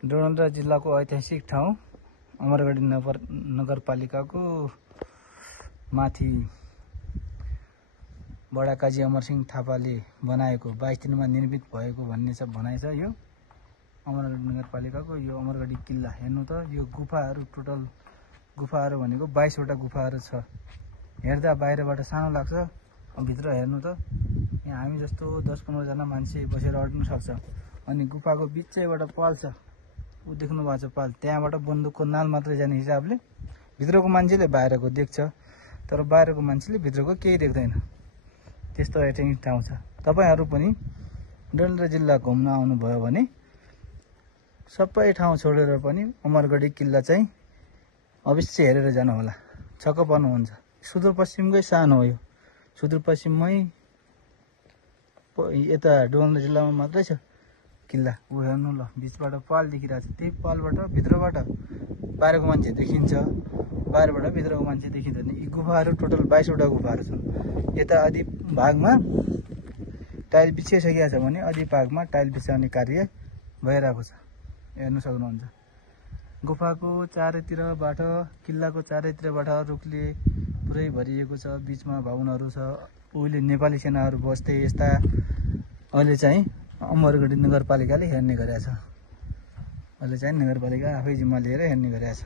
डोरन्दरा जिल्लाको ऐतिहासिक ठाउँ अमरगढी नगरपालिकाको माथि बडा काजी अमरसिंह थापाले बनाएको 22 दिनमा निर्मित भएको भन्ने छ भनाइ छ। यो अमरगढी नगरपालिकाको यो अमरगढी किल्ला हेर्नु त, यो गुफाहरू टोटल गुफाहरू भनेको 22 वटा गुफाहरू छ। हेर्दा बाहिरबाट सानो लाग्छ, भित्र हेर्नु त यहाँ हामी जस्तो 10-15 जना मान्छे बसेर अड्न सक्छ। अनि गुफाको बिचैबाट पाल छ, उ देख्नु भएको छ पाल, त्यहाँबाट बन्दुकको नाल मात्रै जाने हिसाबले भित्रको मान्छेले बाहिरको देख्छ, तर बाहिरको मान्छेले भित्रको केही देख्दैन। त्यस्तो ऐतिहासिक ठाउँ छ। तपाईहरु पनि डोरन्दरा जिल्ला घुम्न आउनुभयो भने सबै ठाउँ छोडेर पनि अमरगढी किल्ला चाहिँ अवश्य हेरेर जानु होला, छक्क पर्नुहुन्छ। सुदूरपश्चिमकै सानो हो यो, सुदूरपश्चिममै यता डोरन्दरा जिल्लामा मात्रै छ किल्ला। उ हेर्नु ल, बिचबाट पाल देखिरहेछ, त्यही पालबाट भित्रबाट बाहिरको मान्छे देखिन्छ, बाहिरबाट भित्रको मान्छे देखिँदैन। यी गुफाहरू टोटल 22 वटा गुफाहरू छन्। यता आदि भागमा टाइल बिछिसकेको छ भने आदि भागमा टाइल बिछाउने कार्य भइरहेको छ, हेर्न सक्नुहुन्छ। गुफाको चारैतिरबाट, किल्लाको चारैतिरबाट रुखले पुरै भरिएको छ, बीचमा भवनहरू छ। उहिले नेपाली सेनाहरू बस्थे यस्ता। अहिले चाहिँ अमरगढी नगरपालिकाले हेर्ने गरेछ, अहिले चाहिँ नगरपालिका आफै जिम्मा लिएर हेर्ने गरेछ।